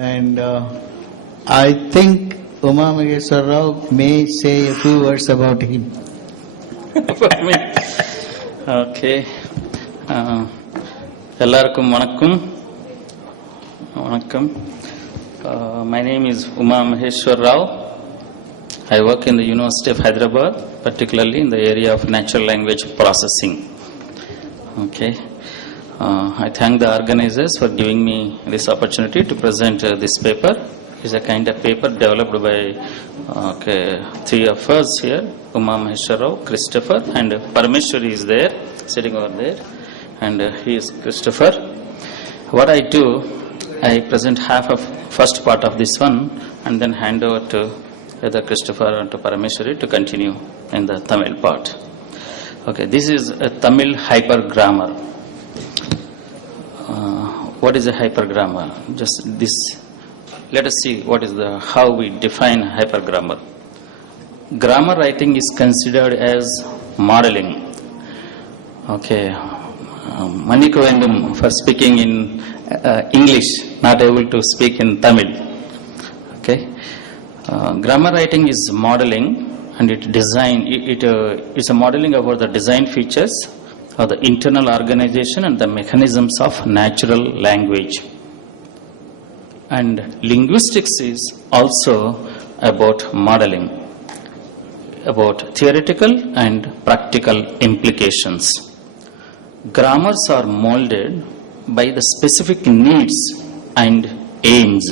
And I think Uma Maheshwar Rao may say a few words about him. Okay. எல்லாருக்கும் வணக்கம். My name is Uma Maheshwar Rao. I work in the University of Hyderabad, particularly in the area of natural language processing. Okay. I thank the organizers for giving me this opportunity to present this paper. It's a kind of paper developed by three of us here, Uma Maheshwar Rao, Christopher, and Parameshwari is there, sitting over there, and he is Christopher. What I do, I present half of first part of this one and then hand over to either Christopher or to Parameshwari to continue in the Tamil part. Okay, this is a Tamil hypergrammar. What is a hypergrammar? Just this. Let us see what is how we define hypergrammar. Grammar writing is considered as modeling. Okay, Manikku Vendum for speaking in English, not able to speak in Tamil. Okay, grammar writing is modeling, and it's a modeling about the design features of the internal organization and the mechanisms of natural language. And linguistics is also about modeling, about theoretical and practical implications. Grammars are molded by the specific needs and aims.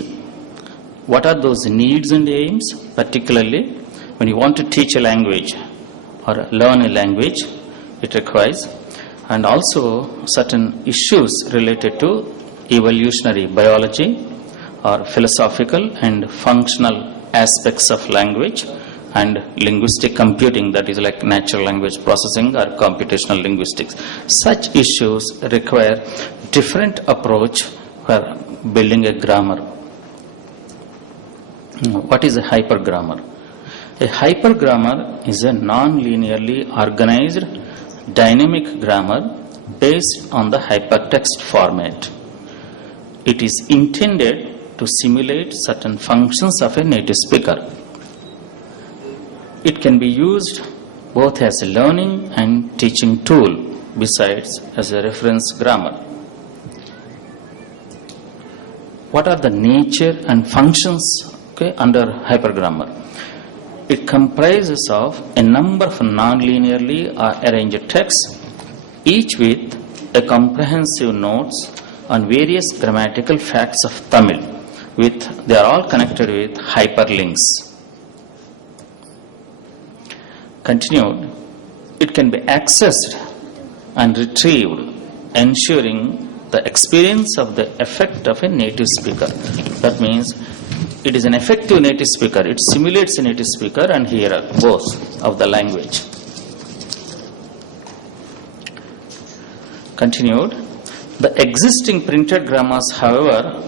What are those needs and aims? Particularly, when you want to teach a language or learn a language, it requires, and also certain issues related to evolutionary biology or philosophical and functional aspects of language, and linguistic computing, that is like natural language processing or computational linguistics. Such issues require different approach for building a grammar. What is a hypergrammar? A hypergrammar is a non-linearly organized dynamic grammar based on the hypertext format. It is intended to simulate certain functions of a native speaker. It can be used both as a learning and teaching tool, besides as a reference grammar. What are the nature and functions under hypergrammar? It comprises of a number of non-linearly arranged texts, each with a comprehensive notes on various grammatical facts of Tamil. They are all connected with hyperlinks. Continued, it can be accessed and retrieved, ensuring the experience of the effect of a native speaker. That means it is an effective native speaker. It simulates a native speaker and hearer, both of the language. Continued, the existing printed grammars, however,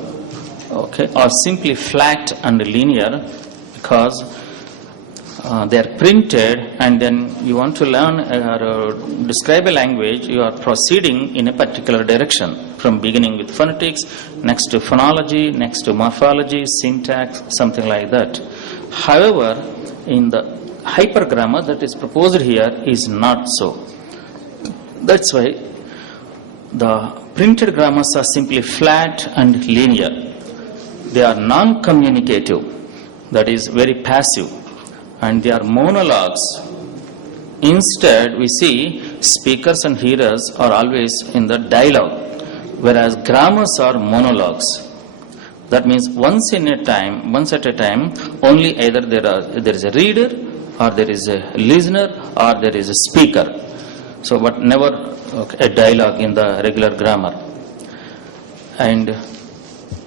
are simply flat and linear because they are printed, and then you want to learn or describe a language, you are proceeding in a particular direction, from beginning with phonetics, next to phonology, next to morphology, syntax, something like that. However, in the hypergrammar that is proposed here is not so. That's why the printed grammars are simply flat and linear. They are non-communicative, that is very passive, and they are monologues. Instead, we see speakers and hearers are always in the dialogue, whereas grammars are monologues. That means once at a time, only either there is a reader, or there is a listener, or there is a speaker. So, but never a dialogue in the regular grammar. And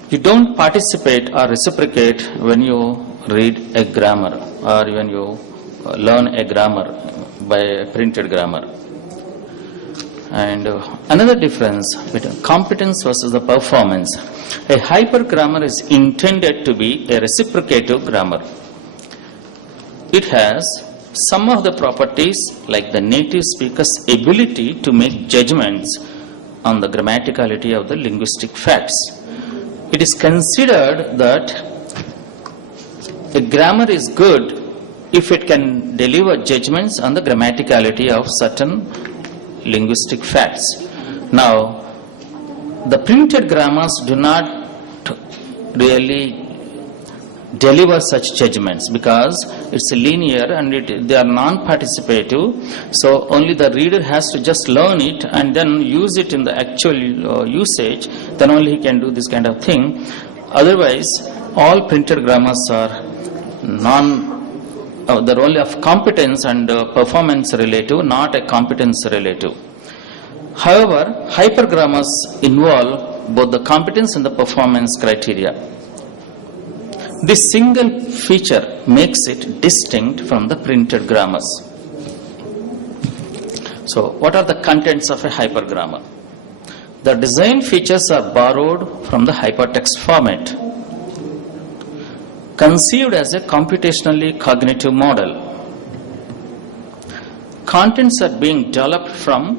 you don't participate or reciprocate when you read a grammar or when you learn a grammar by a printed grammar. And another difference between competence versus the performance. A hypergrammar is intended to be a reciprocative grammar. It has some of the properties like the native speaker's ability to make judgments on the grammaticality of the linguistic facts, it is considered that a grammar is good if it can deliver judgments on the grammaticality of certain linguistic facts. Now, the printed grammars do not really deliver such judgments because it's linear and they are non-participative, so only the reader has to just learn it and then use it in the actual usage, then only he can do this kind of thing. Otherwise, all printed grammars are they're only of competence and performance relative, not a competence relative. However, hypergrammars involve both the competence and the performance criteria. This single feature makes it distinct from the printed grammars. So, what are the contents of a hypergrammar? The design features are borrowed from the hypertext format, conceived as a computationally cognitive model. Contents are being developed from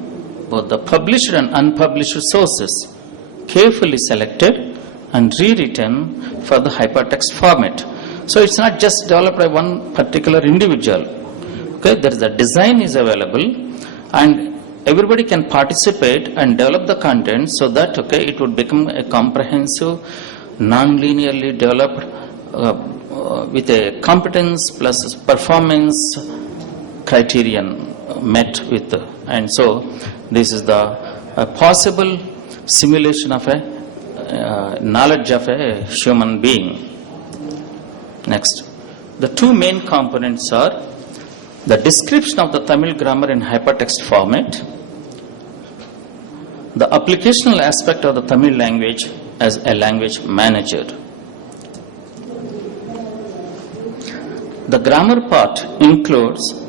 both the published and unpublished sources, carefully selected and rewritten for the hypertext format. So it's not just developed by one particular individual. Okay, there is a design is available and everybody can participate and develop the content so that it would become a comprehensive, non-linearly developed with a competence plus performance criterion met with, and so this is the possible simulation of a knowledge of a human being. Next, the two main components are the description of the Tamil grammar in hypertext format, the applicational aspect of the Tamil language as a language manager. The grammar part includes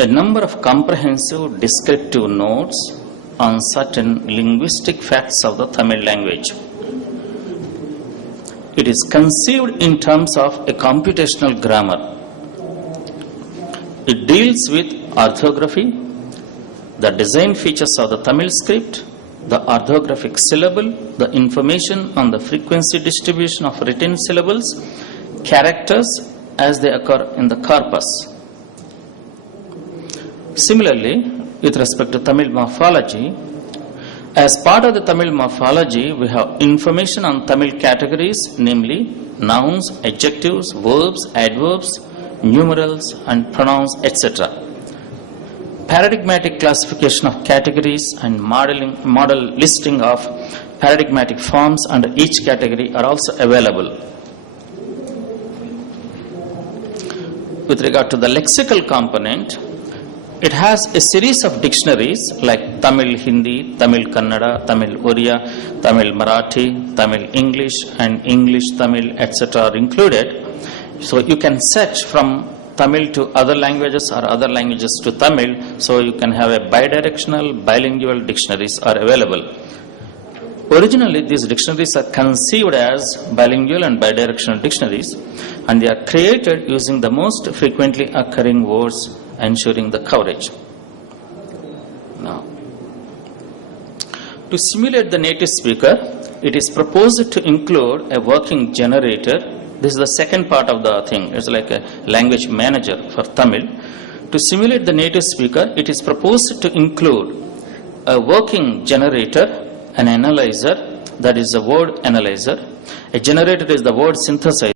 a number of comprehensive descriptive notes on certain linguistic facts of the Tamil language. It is conceived in terms of a computational grammar. It deals with orthography, the design features of the Tamil script, the orthographic syllable, the information on the frequency distribution of written syllables, characters as they occur in the corpus. Similarly, with respect to Tamil morphology, as part of the Tamil morphology, we have information on Tamil categories, namely nouns, adjectives, verbs, adverbs, numerals and pronouns, etc. Paradigmatic classification of categories and model listing of paradigmatic forms under each category are also available. With regard to the lexical component, it has a series of dictionaries like Tamil Hindi, Tamil Kannada, Tamil Oriya, Tamil Marathi, Tamil English and English Tamil, etc. are included. So you can search from Tamil to other languages or other languages to Tamil, so you can have a bidirectional, bilingual dictionaries are available. Originally, these dictionaries are conceived as bilingual and bidirectional dictionaries, and they are created using the most frequently occurring words, ensuring the coverage. Now, to simulate the native speaker, it is proposed to include a working generator. This is the second part of the thing. It's like a language manager for Tamil. To simulate the native speaker, it is proposed to include a working generator, an analyzer, that is a word analyzer. A generator is the word synthesizer.